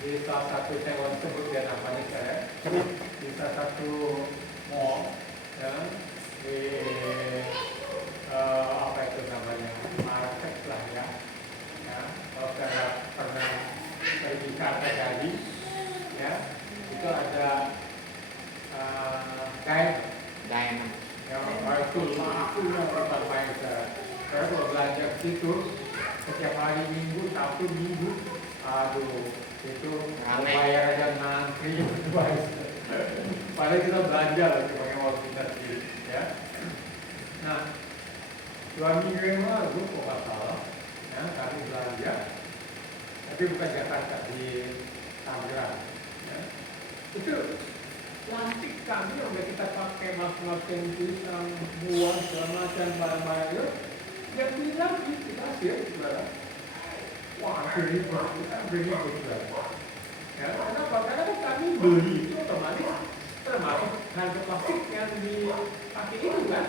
di salah satu saya mau sebut ya namanya saya di salah satu mall ya di apa itu namanya market lah ya. Ya, kalau saya pernah pergi ke Argadani ya itu ada Diamond yang itu laku yang tempat main saya kalau belanja ke situ setiap hari Minggu, Sabtu, Minggu aduh itu bayar aja ngantri padahal kita belanja lagi pakai uang kita sendiri ya. Nah 2 minggu yang lalu kok nggak salah ya, kami belanja tapi bukan Jakarta di Tangerang ya. Itu plastik kami yang udah kita pakai masing-masing pisang, buah, segala macam barang-barang itu yang beli lagi kita hasil saudara. Wah beri saudara ya, kenapa? Karena kan kami beli itu otomatis termasuk harga plastik yang dipakai itu kan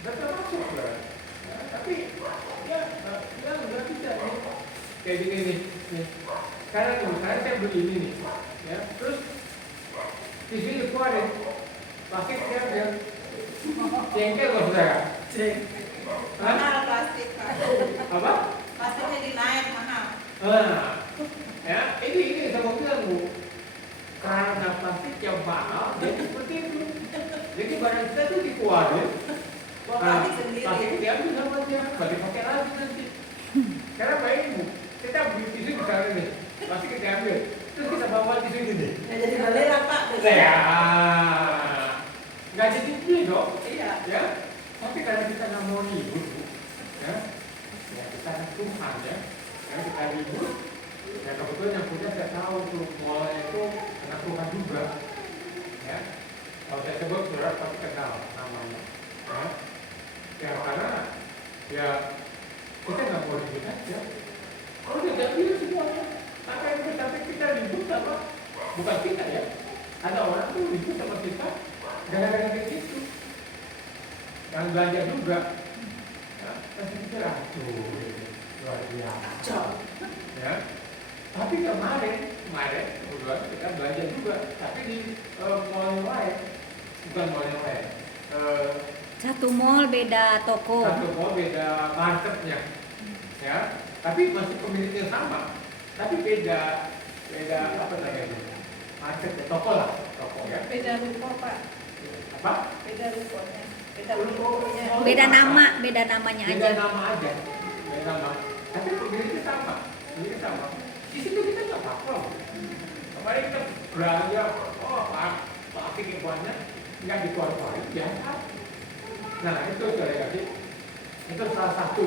sudah termasuk saudara ya, tapi ya nggak bisa nih kayak gini nih. Sekarang saya beli ini nih ya, terus di sini keluarin plastiknya dia jengkel loh saudara. Mahal plastik Pak. Apa? Plastiknya dinaik mahal. Ya ini saya mau bilang Bu, karena plastik yang mahal jadi seperti itu. Jadi barang kita tuh dikeluarin, Plastik sendiri. plastik diambil sama dia, balik pakai lagi nanti. Sekarang bayangin Bu, kita beli tisu misalnya nih, plastik kita ambil, terus kita bawa tisu ini deh. Ya jadi belerang Pak. Ya, nggak jadi beli dong. Iya. Ya, tapi karena kita nggak mau ribut, Bu, ya kita Tuhan ya kita ribut. Ya kebetulan yang punya saya tahu tuh mallnya itu anak Tuhan juga, ya. Kalau saya sebut saudara pasti kenal namanya, ya. Ya karena ya kita nggak mau ribut aja. Kalau dia jadi semuanya, sampai kita ribut sama bukan kita ya. Ada orang tuh ribut sama kita gara-gara kayak gitu. Yang belanja juga, ya, pasti kita luar biasa, ya. Tapi kemarin kita belanja juga, tapi di mall yang lain, bukan mall yang lain. Satu mall beda toko. Satu mall beda marketnya, ya. Tapi masih pemilik yang sama, tapi beda apa namanya? Marketnya, toko lah, toko ya. Beda ruko Pak. Apa? Beda rukonya. Beda rukonya. Beda namanya Beda aja. nama aja, beda nama. Tapi pemiliknya sama, Di situ kita nggak apa-apa. Kemarin kita belanja, plastik yang banyak, nggak dikeluarin biasa. Nah itu sekali itu salah satu,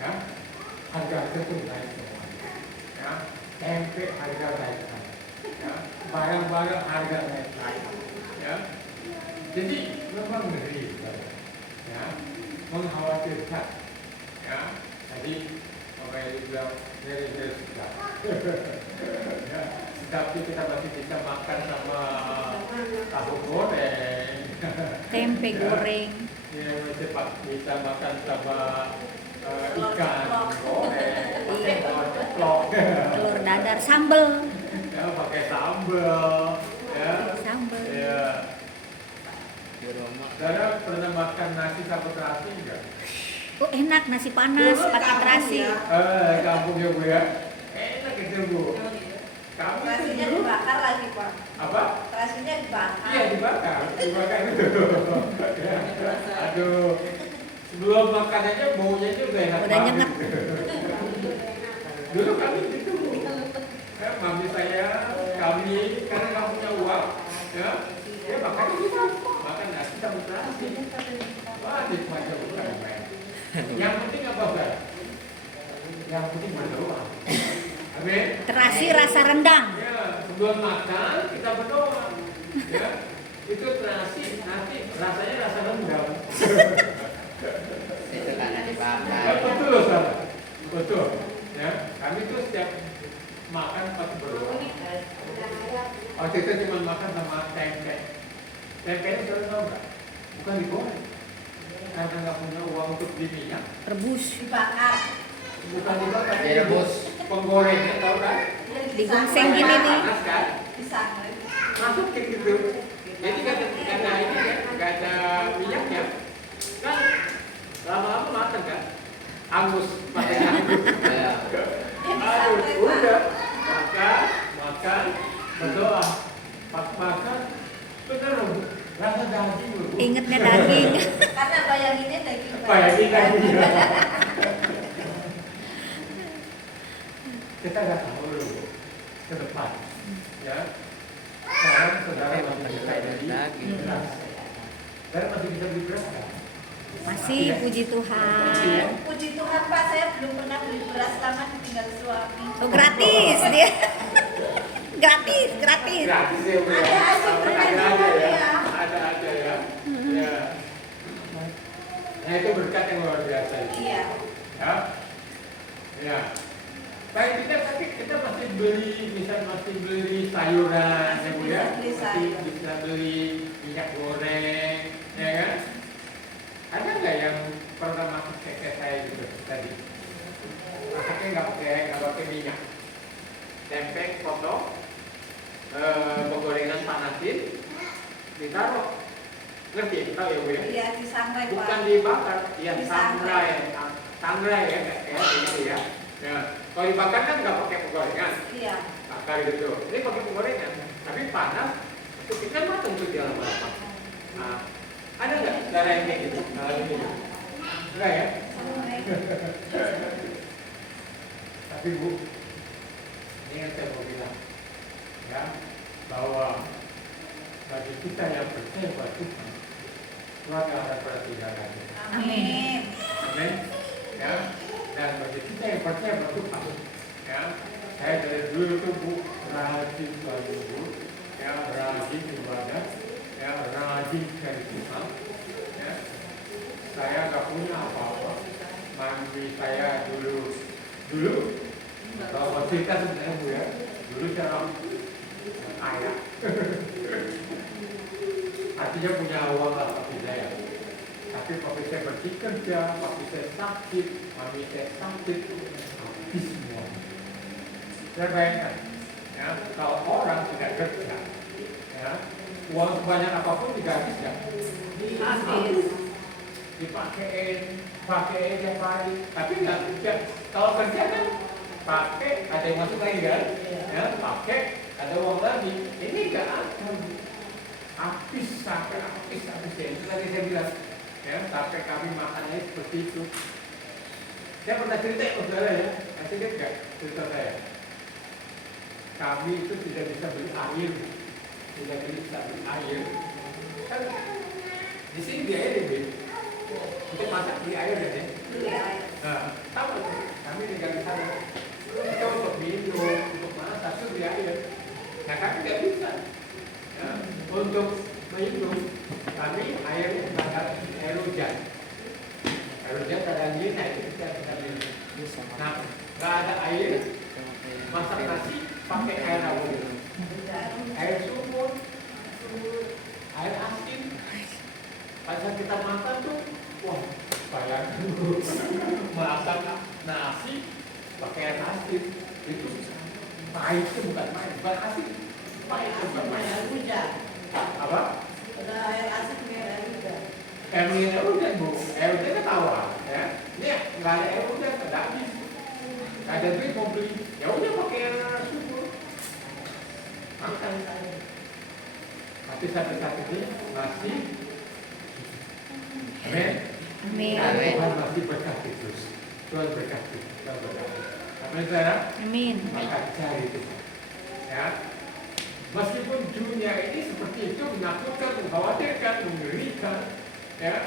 ya harga itu naik semua, ya tempe harga naik, ya barang-barang harga naik, ya. Jadi memang ngeri, ya mengkhawatirkan, ya. Jadi apa yang dibilang very sedap. Ya, tapi kita masih bisa makan sama tahu goreng, Tempe goreng. ya masih bisa makan sama ikan goreng, Iya. ceplok, Telur dadar sambel. ya pakai sambal, ya. Sambel. Ya. Saudara pernah makan nasi sama terasi enggak? Oh enak nasi panas pakai terasi. Kampung ya Bu ya. Enak itu Bu. Kamu Terasinya dulu dibakar lagi Pak. apa? Terasinya dibakar. Iya dibakar itu. Ya. Aduh, sebelum makan aja baunya aja udah enak Udah banget. nyengat. Dulu kami gitu Bu. Ya, mami saya, kami karena nggak punya uang, ya makanya kita makan nasi sama terasi. Wah, nikmat aja bukan main. Yang penting apa Pak? Yang penting berdoa. Amin. Terasi rasa rendang. Ya, sebelum makan kita berdoa. Ya, itu terasi nanti rasanya rasa rendang. Itu karena dibakar. Ya, betul loh saudara. Betul. Ya, kami tuh setiap makan pasti berdoa. Waktu itu cuma makan sama tempe. Tempenya saudara tahu nggak? Bukan digoreng. Karena nggak punya uang untuk beli minyak. Rebus. Dibakar. Bukan dibakar, Direbus. penggorengnya tahu kan? Iya Digongseng gini nih. Panas kan? Pisang. Masukin gitu. Jadi nggak ada ini kan, nggak ada minyaknya. Kan lama-lama matang kan? Angus pakai angus. Aduh, udah makan, berdoa. Pas makan, bener loh, rasa daging loh. Ingetnya daging. Karena bayanginnya daging. Bayangin daging. Kita nggak tahu loh ke depan, ya. Sekarang saudara masih bisa beli beras. Saudara masih bisa beli beras kan? Masih, puji Tuhan. Puji Tuhan Pak, saya belum pernah beli beras lama ditinggal suami. Oh, gratis dia. Gratis. Gratis ya, Bu. Ada aja berenang ya. Ada ya. Ya. Nah itu berkat yang luar biasa itu. Iya. Ya. Ya. Baik kita masih beli, masih beli sayuran ya Bu ya. Masih bisa beli minyak goreng, ya kan? Ada nggak yang pernah masak kayak saya gitu tadi? Masaknya nggak pakai minyak. Tempe potong, penggorengan panasin, ditaruh. Ngerti? Tahu ya Bu ya? Iya, disangrai Pak. Bukan dibakar, ya Disangrai. sangrai ya kayak gitu ya. Nah, kalau dibakar kan nggak pakai penggorengan, Iya. bakar gitu. Ini pakai penggorengan, tapi panas, itu kita matang tuh dia lama-lama. Nah, ada nggak cara yang kayak gitu? Nah, ini enggak ya? Tapi Bu, ini yang saya mau bilang, ya, bahwa bagi kita yang percaya pada Tuhan, Tuhan akan perhatikan. Amin. Amin. Ya. Dan bagi kita yang percaya pada Tuhan, ya, saya dari dulu tuh Bu rajin selalu Bu, ya rajin ibadah, ya rajin cari Tuhan, ya. Saya nggak punya apa-apa, mandi saya dulu kalau mau cerita sebenarnya Bu ya, dulu saya orang kaya, artinya punya uang lah tapi saya. Tapi waktu saya bekerja, waktu saya sakit, mami saya sakit, habis semua. Saya bayangkan, ya, kalau orang tidak kerja, ya, uang sebanyak apapun juga habis ya. Habis. Dipakein tiap hari. Tapi nggak kerja. Kalau kerja kan pakai, ada yang masuk lagi kan, ya, pakai, ada uang lagi. Ini nggak ada. Habis sampai habis ya. Itu tadi saya bilang. Ya, sampai kami makannya seperti itu. Saya pernah cerita ke saudara ya, masih ingat nggak cerita saya? Kami itu tidak bisa beli air, Kan di sini biaya deh, untuk masak beli air ya, Beli air. Nah, sama tuh, kami tinggal di sana. Kita untuk minum, untuk masak itu beli air. Nah, kami nggak bisa. Ya, untuk minum kami air hujan. Air hujan kadang gini, itu kita minum. Nah, nggak ada air, masak nasi pakai air apa? Air sumur, air asin. Pas kita makan tuh, wah, bayangin dulu masak nasi pakai air asin itu pahitnya bukan asin, pahit bukan main. Air hujan. Apa? Ada air asin dengan air hujan. Air hujan Bu, air hujan kan tawar, ya. Ini nggak ada air hujan, nggak habis. Nggak ada duit mau beli, ya udah pakai air sumur. Makan. Tapi sampai saat ini masih, amin. Amin. Tuhan masih berkati terus. Tuhan berkati. Amin saudara. Amin. Maka cari Tuhan. Ya. Meskipun dunia ini seperti itu menakutkan, mengkhawatirkan, mengerikan, ya.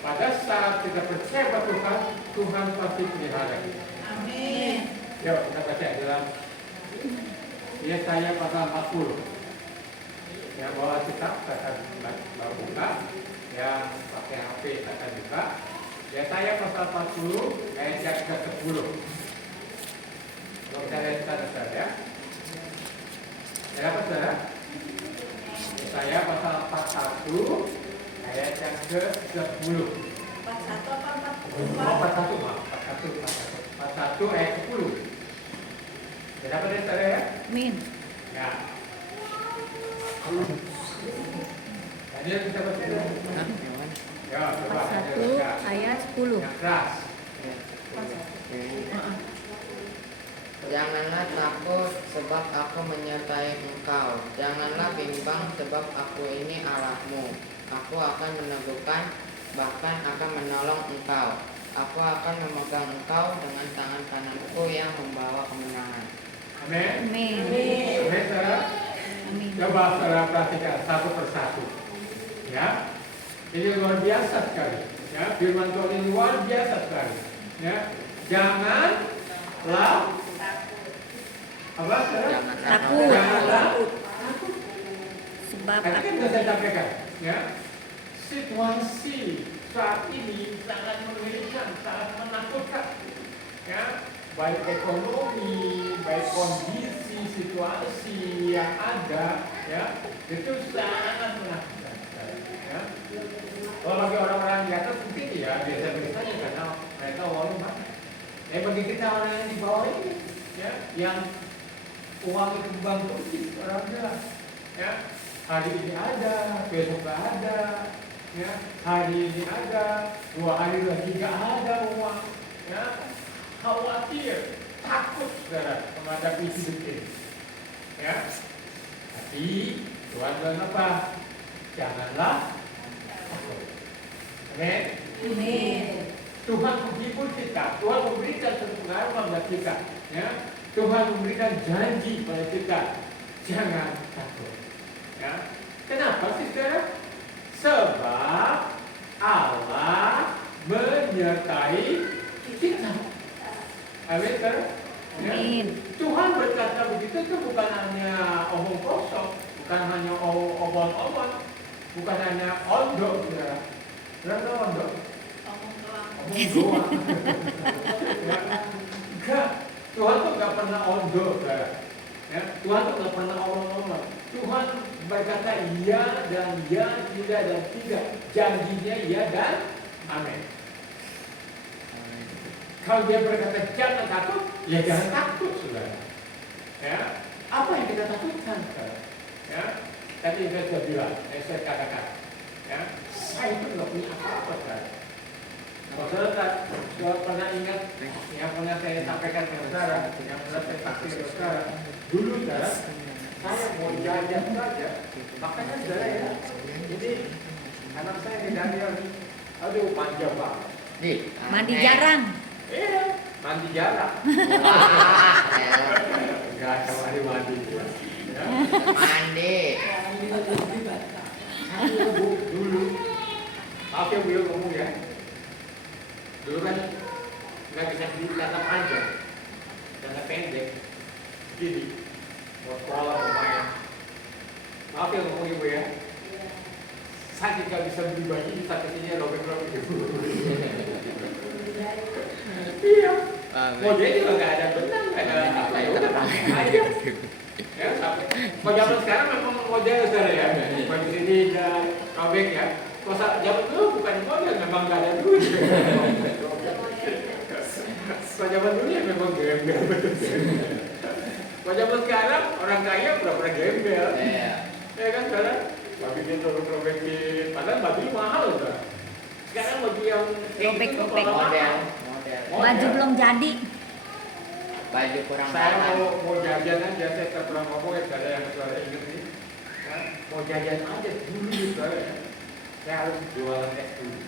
Pada saat kita percaya pada Tuhan, Tuhan pasti pelihara kita. Amin. Yuk kita baca dalam Yesaya pasal 40. Ya, bawa kitab akan buka. Yang pakai HP akan buka. Yesaya pasal 40 ayat yang ke-10. Kalau kita lihat sana ya. Ya apa saudara? Yesaya pasal 41 ayat yang ke-10. 41 apa 40? 41 ayat 10. Ya, dapat ya saudara ya? Amin. Ya. Daniel kita baca dulu. Ya, coba. Pasal 1 ayat 10. Yang keras. Janganlah takut sebab aku menyertai engkau. Janganlah bimbang sebab aku ini Allahmu. Aku akan meneguhkan, bahkan akan menolong engkau. Aku akan memegang engkau dengan tangan kananku yang membawa kemenangan. Amin. Amin. Amin, saudara. Amin. Coba saudara perhatikan satu persatu. Ya. Ini luar biasa sekali. Ya, firman Tuhan ini luar biasa sekali. Ya. Janganlah apa saudara? Takut. Janganlah Sebab Tadi kan aku sudah saya sampaikan, ya, situasi saat ini sangat mengerikan, sangat menakutkan, ya, baik ekonomi, baik kondisi, situasi yang ada, ya, itu sangat menakutkan, ya. Kalau bagi orang-orang di atas mungkin ya biasa-biasa saja karena mereka uangnya banyak. Bagi kita orang yang di bawah ini, ya, yang uang itu kembang terus orang bilang, ya. Hari ini ada, besok nggak ada, ya. Hari ini ada, 2 hari lagi nggak ada uang, ya. Khawatir, takut saudara menghadapi hidup ini, ya. Tapi Tuhan bilang apa? Janganlah takut. Amin. Amin. Tuhan menghibur kita, Tuhan memberikan satu pengalaman buat kita, ya. Tuhan memberikan janji pada kita, jangan takut. Ya. Kenapa sih saudara? Sebab Allah menyertai kita. Amin saudara? Ya. Amin. Tuhan berkata begitu itu bukan hanya omong kosong, bukan hanya obon-obon, bukan hanya ondo saudara. Saudara tahu ondo? Omong doang. Omong doang. Ya. Enggak. Tuhan tuh gak pernah ondo saudara. Ya. Tuhan tuh gak pernah omong-omong. Tuhan berkata iya dan iya, tidak dan tidak. Janjinya iya dan amin. Kalau dia berkata jangan takut, ya jangan takut saudara. Ya, apa yang kita takutkan saudara? Ya, tadi saya sudah bilang, saya katakan, ya, saya itu nggak punya apa-apa saudara. Kalau saudara pernah ingat yang pernah saya sampaikan ke saudara, yang pernah saya sampaikan ke saudara, dulu saudara, saya mau jajan saja, makanya saudara ya, jadi anak saya di Daniel, aduh manja banget. Mandi jarang. Iya, mandi jarang. Enggak ada mandi ya. Mandi. Saya dulu, maaf ya beliau ngomong ya, dulu kan nggak bisa ditata panjang, tata pendek, gini, mau sekolah mau main. Maaf ya ngomong ibu ya, saya nggak bisa beli baju, sakitnya robek-robek ibu. Iya. Modelnya juga nggak ada benang, nggak ada apa ya, udah pakai aja. Ya, sampai. Kalau zaman sekarang memang model saudara ya, baju sini dan robek ya. Kalau zaman dulu bukan model, memang nggak ada duit. Kalau zaman dulu ya memang gembel betul. Kalau zaman sekarang orang kaya pura-pura gembel. Ya kan saudara, bajunya robek-robekin, padahal bajunya mahal saudara. Sekarang baju yang Robek-robek. Model. Baju belum jadi. Baju kurang Saya banget. mau jajan aja, saya terperang ngomong ya, ada yang saudara ingat nih, ya, mau jajan aja dulu saudara ya, saya harus jualan es dulu.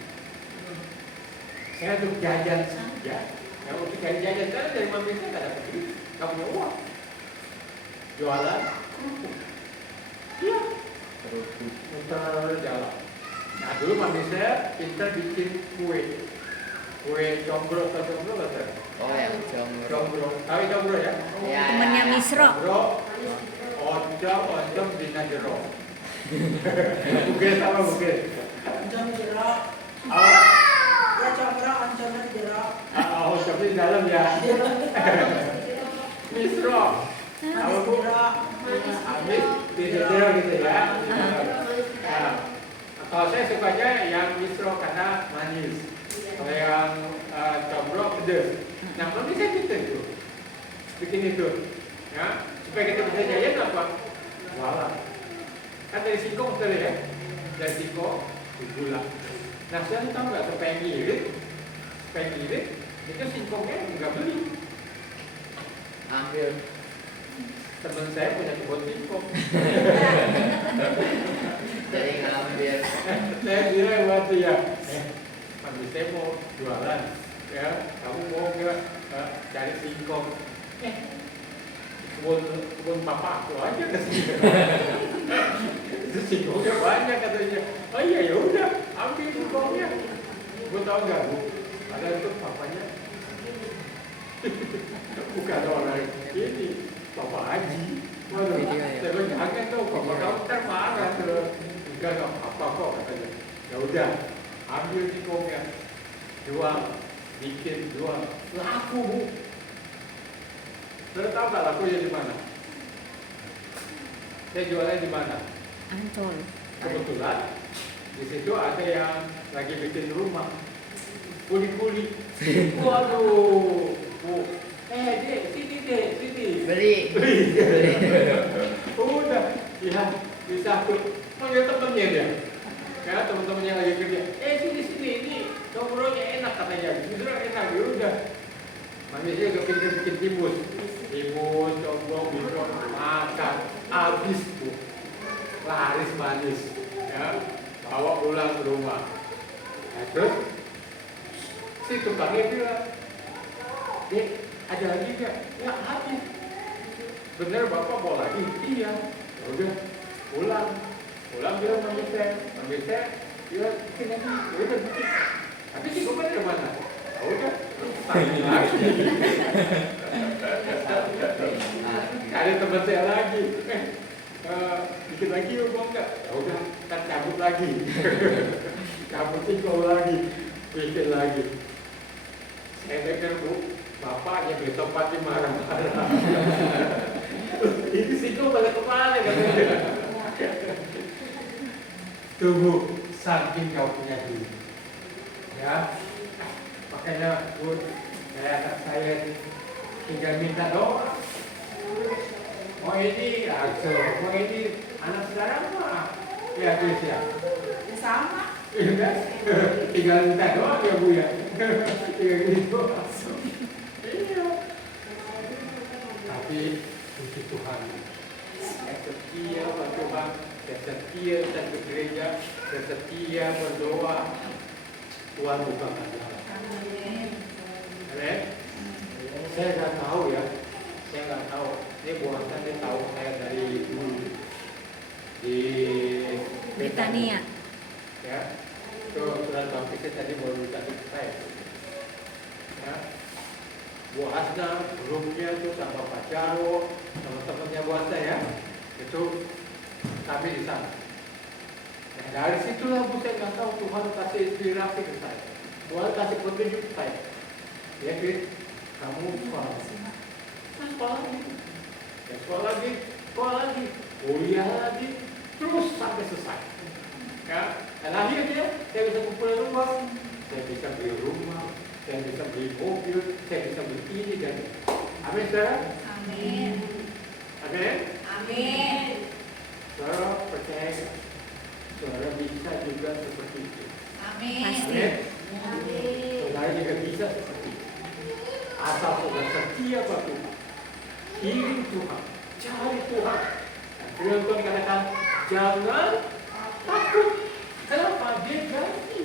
Saya untuk jajan saja, ya untuk cari jajan saya dari mami saya nggak dapat duit, nggak punya uang. Jualan kerupuk, iya, muter jalan. Nah dulu mami saya pintar bikin kue combro atau combro nggak saudara? Oh ya, jomblo. Combro, tahu combro ya? Ya, Temennya ya. Misro. Combro, oncom dina jero. Bukan sama bukan. Oncom jeruk. Ah, Ya combro oncomnya di jeruk. oncom di dalam ya. Misro. Kalau bu, habis dina jero gitu ya. Nah, kalau saya sukanya yang misro karena manis. Kalau yang combro pedes. Nah, mami saya gitu itu, bikin itu, Ya, supaya kita bisa jaya apa? Jualan. Kan dari singkong tadi ya, dari singkong digulak. Nah, saya tahu nggak supaya ngirit, itu singkongnya nggak beli. Ambil. Teman saya punya kebun singkong. Jadi ngambil. Saya bilang buat dia, Mami saya mau jualan, ya, kamu mau nggak cari singkong? Kebun papa aku aja ke sini. Itu singkongnya banyak katanya. Oh iya ya udah, ambil singkongnya. Gue tahu nggak bu? Ada itu papanya. Bukan orang ini, Bapak Haji. Waduh, saya bilang jangan tuh, Bapak kamu kan marah tuh. Enggak apa kok katanya. Ya udah, ambil singkongnya, jual, bikin jual, laku bu. Saudara tahu nggak lakunya di mana? Saya jualnya di mana? Ancol. Kebetulan di situ ada yang lagi bikin rumah, kuli-kuli. Waduh, bu, dek, sini. Beli. Udah, ya bisa tuh. Panggil temennya dia. Ya teman-temannya lagi kerja. Sini, ini ngobrolnya enak katanya. Justru enak, ya udah. Manusia juga pintar bikin timus, combong, bintang, makan, habis bu, laris manis, ya, bawa pulang ke rumah. Nah, terus si tukangnya bilang, dek, ada lagi nggak? Ya habis. Bener bapak mau lagi? Iya. Ya udah, pulang bilang mami saya, bilang bikin lagi, ya udah bikin. Tapi si gua dari mana? Ya udah. Ada teman saya lagi, bikin lagi yuk mau nggak? Ya udah, kan cabut lagi, cabut singkong lagi, bikin lagi. Saya dengar bu, bapaknya besok pasti marah-marah. Ini singkong pada kepala katanya. Tunggu, saking kau punya duit, ya. Makanya bu, saya tinggal minta doa. Mau ini anak sekarang mah ya Gus ya. Sama. Iya kan? Tinggal minta doa ya bu ya. Tinggal gitu. Iya. Tapi puji Tuhan, saya setia berdoa, saya setia datang ke gereja, saya setia berdoa. Tuhan bukakan jalan. Amin. Saya nggak tahu ya, Ini buatan dia tahu saya dari dulu di Britania. Ya, itu surat baptisnya tadi baru dikasih ke saya. Ya, Bu Hasna, grupnya itu sama Pak Jaro, sama temannya Bu Hasna ya, itu kami di sana. Nah, dari situlah Bu saya nggak tahu Tuhan kasih inspirasi ke saya, Tuhan kasih petunjuk ke saya. Ya, Fit, kamu sekolah lagi, kuliah lagi, terus sampai selesai. Ya, dan akhirnya saya bisa kumpulin uang, saya bisa beli rumah, saya bisa beli mobil, saya bisa beli ini dan itu. Amin, saudara? Amin. Amin. Amin. Saudara percaya, saudara bisa juga seperti itu. Amin. Pasti. Amin. Saudara juga bisa seperti itu. Asal saudara setia pada Tuhan, iring Tuhan, cari Tuhan. Dan firman Tuhan dikatakan, jangan takut. Kenapa? Dia ganti.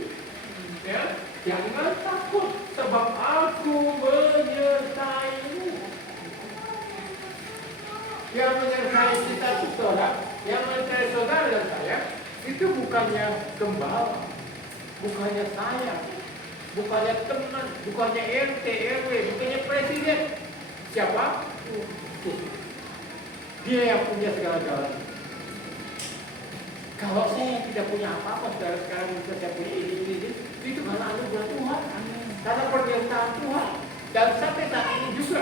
Ya, jangan takut, sebab aku menyertaimu. Yang menyertai kita itu saudara, yang menyertai saudara dan saya, itu bukannya gembala, bukannya saya, bukannya teman, bukannya RT, RW, bukannya presiden. Siapa? Dia yang punya segala-galanya. Kalau saya tidak punya apa-apa, saudara sekarang bisa saya punya ini, itu karena anugerah Tuhan, karena penyertaan Tuhan. Dan sampai saat ini juga.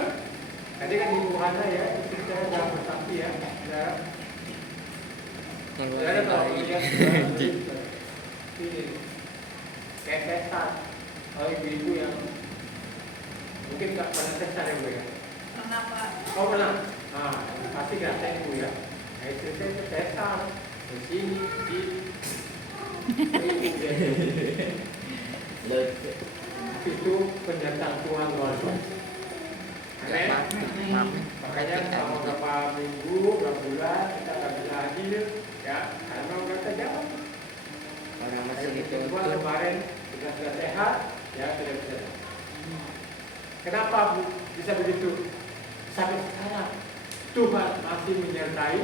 Tadi kan Ibu Hana ya, istri saya sudah bersaksi ya, saudara. Saudara kalau melihat ini, kayak sesat, kalau ibu-ibu yang mungkin nggak pernah sesat ya Bu ya. Kenapa? Oh pernah? Nah, pasti nggak tahu ya. Nah, itu saya tetar di sini, di itu pernyataan Tuhan luar biasa. Amin. Makanya kalau berapa minggu, berapa bulan kita nggak bisa hadir, ya, karena nggak terjawab. Orang masih Tuhan dituntut. kemarin kita sudah sehat, ya sudah bisa. Kenapa Bu bisa begitu? Sampai sekarang Tuhan masih menyertai.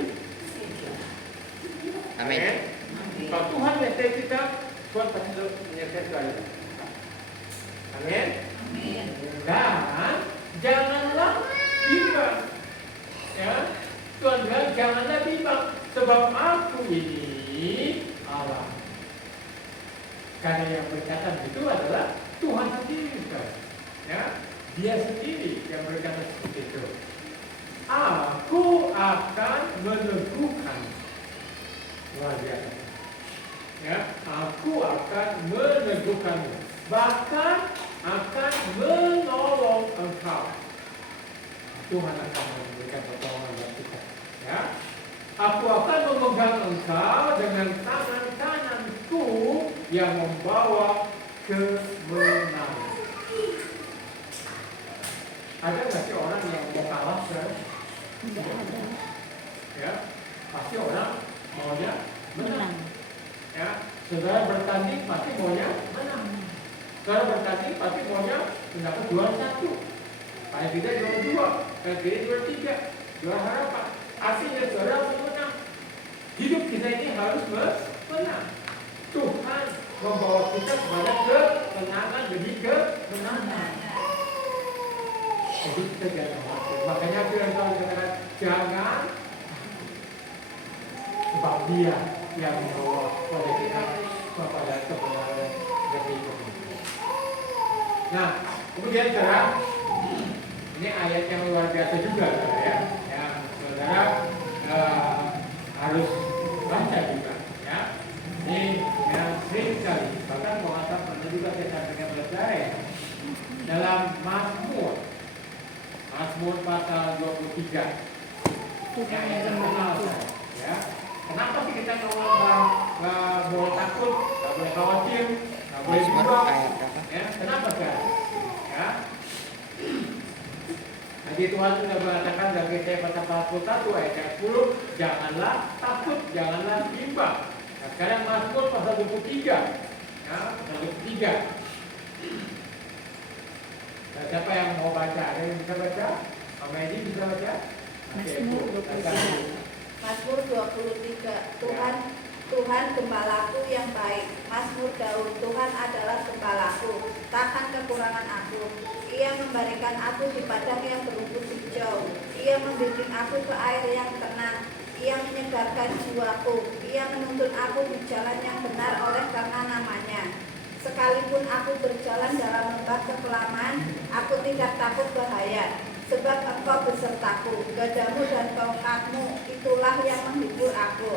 Amin. Kalau Tuhan menyertai kita, Tuhan pasti menyertai kita. Amin. Amin. Dan janganlah bimbang. Ya, Tuhan bilang janganlah bimbang, sebab aku ini Allah. Karena yang berkata itu adalah Tuhan sendiri, kan? Ya, Dia sendiri yang berkata seperti itu. Aku akan meneguhkan. Luar biasa. Ya, aku akan meneguhkanmu. Bahkan akan menolong engkau. Tuhan akan memberikan pertolongan buat kita. Ya, aku akan memegang engkau dengan tangan kananku yang membawa kemenangan. Ada nggak sih orang yang mau kalah, saudara? Tidak ada. Ya, pasti orang maunya menang. Menang. Ya, saudara bertanding pasti maunya menang. Saudara bertanding pasti maunya mendapat juara 1. Paling tidak juara 2, paling tidak juara 3, juara harapan. Artinya saudara harus menang. Hidup kita ini harus menang. Tuhan membawa kita kepada kemenangan demi kemenangan. Jadi kita jangan khawatir. Makanya Tuhan katakan jangan, sebab Dia yang membawa kepada kita kepada kebenaran demi kebenaran. Nah, kemudian saudara, ini ayat yang luar biasa juga, saudara, ya. Yang saudara harus baca juga, ya. Ini yang sering sekali, bahkan mengatakan pernah juga saya sampaikan kepada saya dalam Mazmur pasal 23. Tuhan Yang yang terkenal, membantu. ya. Kenapa sih kita nggak boleh takut, nggak boleh khawatir, nggak boleh Mazmur bimbang? ayat berapa? Ya, kenapa kan? Ya. Jadi Tuhan sudah mengatakan dalam Yesaya pasal 41 ayat 10, janganlah takut, janganlah bimbang. Nah, sekarang Mazmur pasal 23. Ya, pasal 23. Nah, siapa yang mau baca? Ada yang bisa baca? Mama Edi bisa baca? Mazmur 23. Mazmur 23. Tuhan gembalaku yang baik. Mazmur Daud. Tuhan adalah gembalaku, takkan kekurangan aku. Ia memberikan aku di padang yang berumput hijau. Ia membimbing aku ke air yang tenang. Ia menyegarkan jiwaku. Ia menuntun aku di jalan yang benar oleh karena namanya. Sekalipun aku berjalan dalam lembah kekelaman, aku tidak takut bahaya. Sebab engkau besertaku, gadamu dan tongkatmu, itulah yang menghibur aku.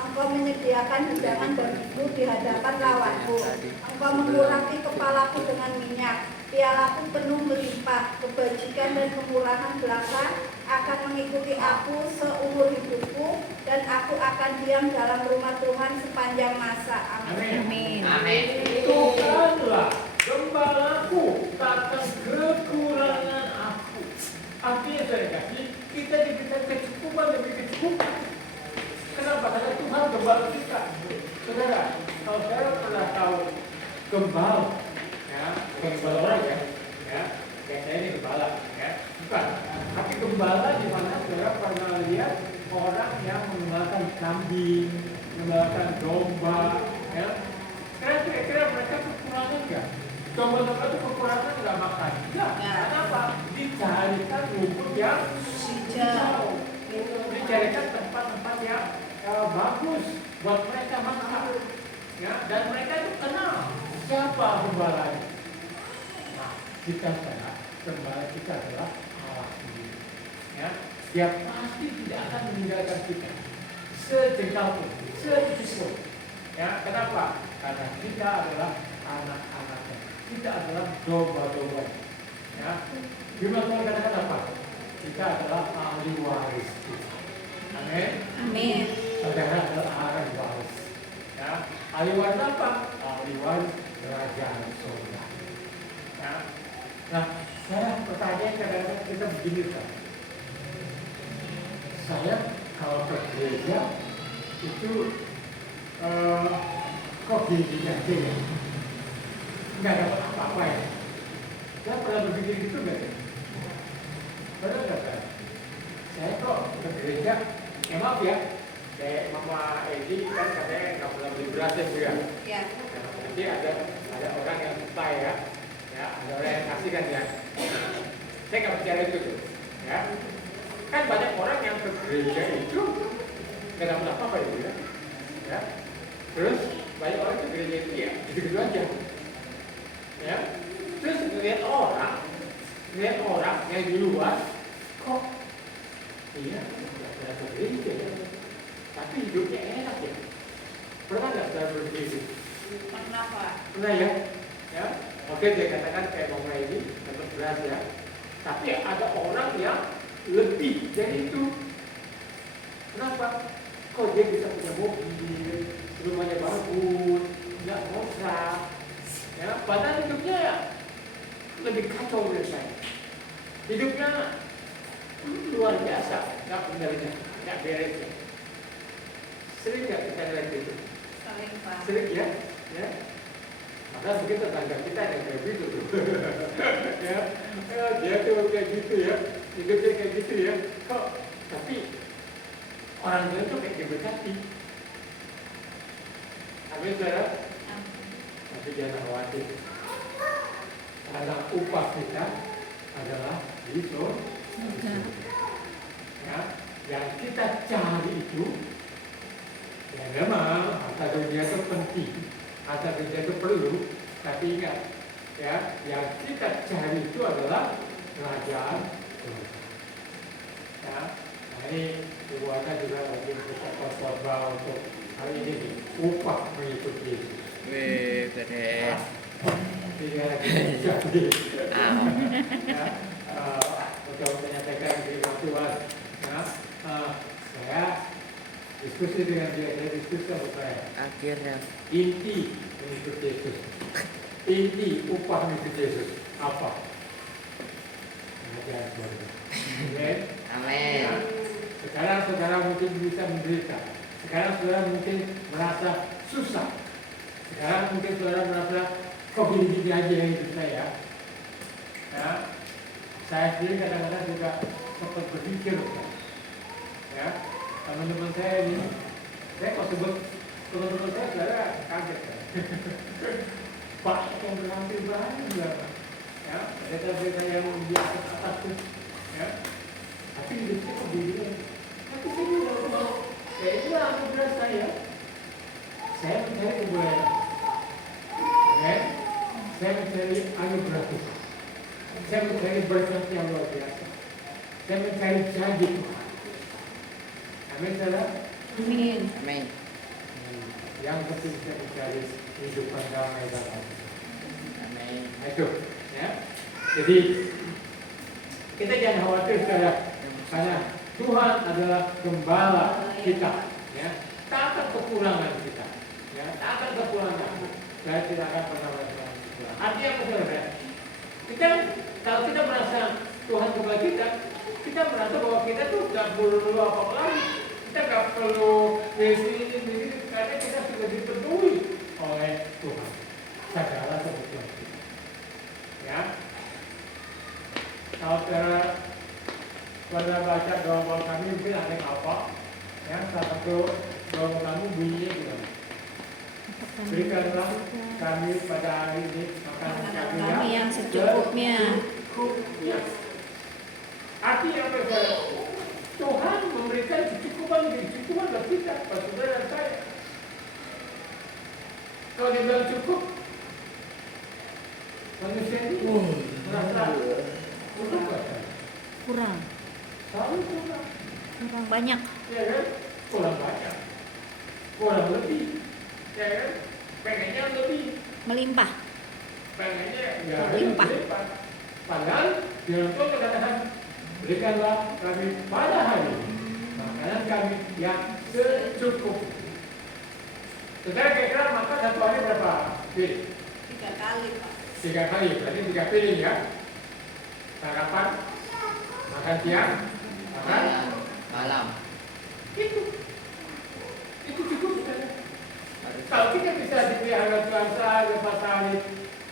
Engkau menyediakan hidangan bagiku di hadapan lawanku. Engkau mengurapi kepalaku dengan minyak, pialaku penuh melimpah. Kebajikan dan kemurahan belaka akan mengikuti aku seumur hidupku, dan aku akan diam dalam rumah Tuhan sepanjang masa. Amin. Amin. Amin. Tuhanlah gembalaku, takkan kekurangan aku. Artinya saya kasih, kita diberikan kecukupan demi kecukupan. Kenapa? Karena Tuhan gembala kita. Saudara, kalau saya pernah tahu gembala, ya, bukan gembala orang ya, kayak saya ini gembala, ya, bukan. Tapi gembala di mana saudara pernah lihat orang yang mengembalakan kambing, mengembalakan domba, ya. Sekarang kira-kira mereka kekurangan nggak? Domba-domba itu kekurangan nggak makan? Nggak. Kenapa? Dicarikan rumput yang hijau. Dicarikan tempat-tempat yang bagus buat mereka makan. Ya, dan mereka itu kenal siapa gembalanya. Nah, kita sekarang gembala kita adalah Allah sendiri. Ya, Dia pasti tidak akan meninggalkan kita sejengkal pun, setitik pun. Ya, kenapa? Karena kita adalah anak-anaknya. Kita adalah domba-domba. Ya, Firman Tuhan katakan apa? Kita adalah ahli waris. kita begini kan. Saya kalau ke gereja itu kok gini aja ya, nggak dapat apa-apa ya. Saya pernah berpikir gitu nggak ya? Pernah nggak kan? Saya kok ke gereja, ya maaf ya, kayak Mama Edi kan katanya nggak pernah beli beras ya Bu ya. Ya. Nanti ada orang yang supply ya, ada orang yang kasih kan ya. Saya nggak percaya itu tuh, ya. Kan banyak orang yang ke gereja itu nggak dapat apa-apa ya, ya. Terus banyak orang ke gereja itu ya gitu-gitu aja, ya. Terus lihat orang yang di luar, kok iya nggak pernah ke gereja ya, tapi hidupnya enak ya. Pernah nggak saya berpikir? Kenapa? Pernah ya, ya. Oke, dia katakan kayak Mama ini dapat beras ya. Tapi ada orang yang lebih dari itu. Kenapa? Kok dia bisa punya mobil, rumahnya bagus, nggak ngontrak, ya. Padahal hidupnya ya lebih kacau dari saya. Hidupnya luar biasa, nggak benernya, nggak beresnya. Sering nggak kita lihat itu? Sering Pak. Sering ya, ya. Maka mungkin tetangga kita yang kayak gitu tuh. Ya, dia tuh kayak gitu ya, hidupnya kayak gitu ya. Kok, tapi orang lain tuh kayak diberkati. Amin saudara. Tapi jangan khawatir. Karena upah kita adalah di surga. Ya, yang kita cari itu, ya memang harta dunia itu penting. Harta dunia itu perlu, tapi ingat, ya, yang kita cari itu adalah kerajaan Tuhan. Ya, nah ini Ibu Ana juga lagi berkata khotbah untuk hari ini nih, upah mengikut Yesus. Wih, keren. Tiga lagi jadi, ya, untuk menyatakan firman Tuhan. Ya, saya diskusi dengan dia, saya diskusi sama saya. Akhirnya Inti mengikut Yesus. Inti upah mengikut Yesus apa? Pengajaran surga. Amin. amin. Ya. Sekarang saudara mungkin bisa menderita. Sekarang saudara mungkin merasa susah. Sekarang mungkin saudara merasa kok gini-gini aja hidup saya. Ya. Saya sendiri kadang-kadang juga sempat berpikir, ya, teman-teman saya ini, saya kok sebut teman-teman saya kaget kan. Banyak yang berhasil banyak, ya, mereka yang di atas tuh, ya, tapi hidupnya kok begini. Tapi saya juga mau, ya itu anugerah saya mencari kemuliaan, ya, saya mencari anugerah Tuhan, saya mencari berkat yang luar biasa, saya mencari janji Tuhan. Amin, saudara. Amin. Amin. Yang penting kita mencari kehidupan damai dalam. Amin. Itu, ya. Jadi kita jangan khawatir saudara, karena Tuhan adalah gembala kita, ya. Tak akan kekurangan kita, ya. Tak akan kekurangan. Saya tidak akan pernah merasa kekurangan. Artinya apa saudara? Kita kalau kita merasa Tuhan gembala kita merasa bahwa kita tuh nggak perlu apa-apa lagi. Kita nggak perlu ini, karena kita sudah dipenuhi oleh Tuhan. Segala kebutuhan kita. Ya. Kalau saudara baca doa kami mungkin ada yang apa? Ya, salah satu doa kamu bunyinya gimana? Berikanlah kami pada hari ini makanan Kami yang secukupnya. Ya. Artinya apa saudara? Tuhan memberikan kecukupan buat kita, buat saudara dan saya. Kalau dibilang cukup, manusia ini merasa kurang buat saya. Kurang. Selalu kurang. Kurang banyak. Ya kan? Kurang banyak. Kurang lebih. Ya kan? Pengennya lebih. Melimpah. Pengennya ya Berlimpah. berlimpah. Padahal dalam Tuhan katakan, berikanlah kami pada hari ini makanan kami yang secukupnya. Saudara kira-kira makan satu hari berapa piring? 3 kali Pak. 3 kali, berarti 3 piring ya. Sarapan, makan siang, makan malam. itu cukup saja. Kalau kita bisa dipelihara Tuhan saya lepas hari,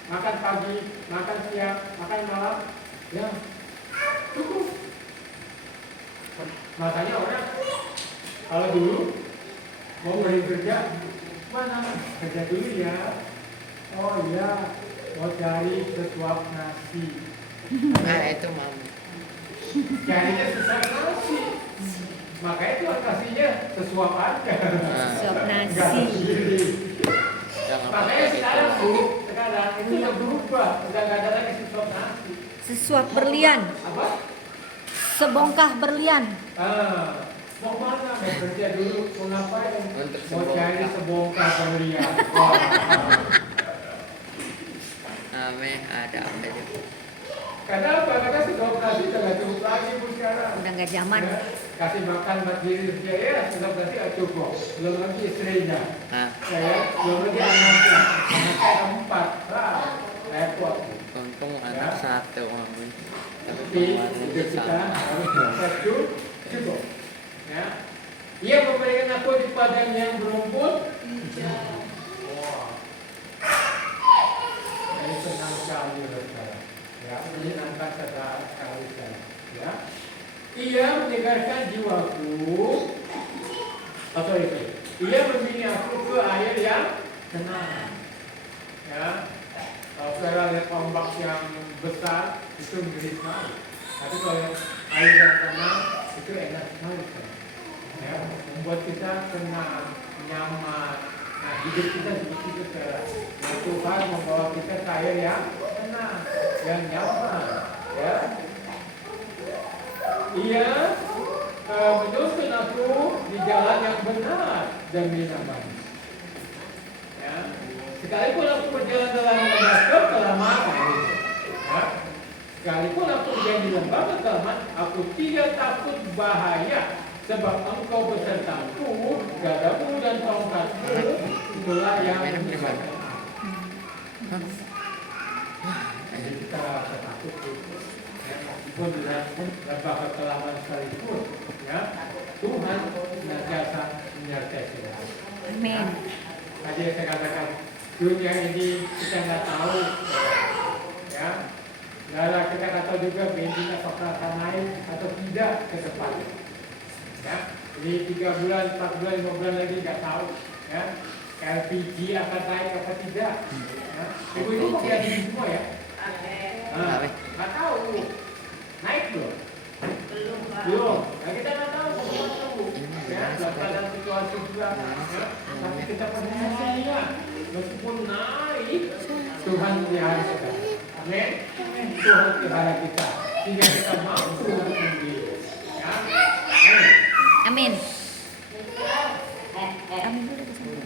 makan pagi, makan siang, makan malam, ya cukup. Makanya orang kalau dulu mau beri kerja, mana kerja dulu ya. Oh iya, mau cari sesuap nasi. Nah itu mama. Carinya sesuap nasi. Makanya Tuhan kasihnya sesuap aja. Suap Nggak nasi. sendiri. Jangan Makanya pakai sekarang itu. sekarang itu udah berubah, udah nggak ada lagi sesuap nasi. Sesuap berlian. Apa? Sebongkah berlian. Mau mana? Mau kerja dulu, mau ngapain? Untuk Mau cari sebongkah. sebongkah berlian. Wah. Amin, ada apa aja. Karena apa? Karena sesuap nasi udah nggak cukup lagi bu sekarang. Udah nggak zaman. Ya, kasih makan buat diri sendiri ya, sesuap nasi nggak cukup. Belum lagi istrinya. Nah, Ya, belum lagi anaknya. Anaknya 4. Repot. untung anak satu mami. Tapi Tapi pengeluarannya hidup kita sama. harus cukup. Ya. Ia memberikan aku di padang yang berumput. Wah. Ini senang sekali saudara. Ya, menyenangkan sekali saya. Ya. Ia menyegarkan jiwaku. Atau itu. Ia membimbing aku ke air yang tenang. Ya. Kalau saudara lihat ombak yang besar itu ngeri sekali. Tapi kalau air yang tenang itu enak sekali. Ya, membuat kita tenang, nyaman. Nah, hidup kita seperti itu saudara. Nah, Tuhan membawa kita ke air yang tenang, yang nyaman. Ya. Ia menuntun aku di jalan yang benar demi namanya. Ya. Sekalipun aku berjalan dalam kelamahan, ya. Sekalipun aku berjalan di lembah kekelaman, aku tidak takut bahaya, sebab engkau besertaku, gadamu dan tongkatmu, itulah yang menyelamatkan aku. Jadi kita rasa takut itu, ya, meskipun di lembah kekelaman sekalipun, ya, Tuhan senantiasa menyertai kita. Amin. Tadi saya katakan dunia ini kita nggak tahu, ya. Lalu kita nggak tahu juga bensin apakah akan naik atau tidak ke depan. Ya, ini 3 bulan, 4 bulan, 5 bulan lagi nggak tahu. Ya, LPG akan naik apa tidak. Ya. Ibu-ibu pakai LPG semua ya? Nggak tahu. Naik belum? Belum. Nah, kita nggak tahu. Ya, dalam situasi juga. Ya. Tapi kita percaya meskipun naik, Tuhan pelihara kita. Amin. Tuhan pelihara kita sehingga kita mampu untuk membeli. Ya. Amin. Amin. Amin dulu ke sana.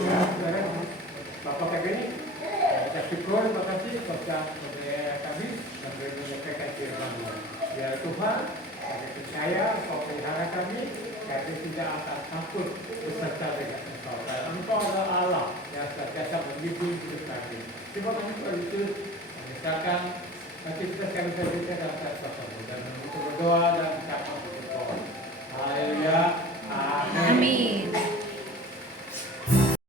Ya, saudara, Bapak Kevin, kita syukur, terima kasih kepada saudara kami yang boleh menyampaikan firman Tuhan. Ya Tuhan, kami percaya Kau pelihara kami, kami tidak akan takut beserta dengan Engkau. Dan Engkau adalah Allah yang senantiasa membimbing hidup kami. Terima kasih Tuhan Yesus, mengisahkan aktivitas kami dalam saat dan untuk berdoa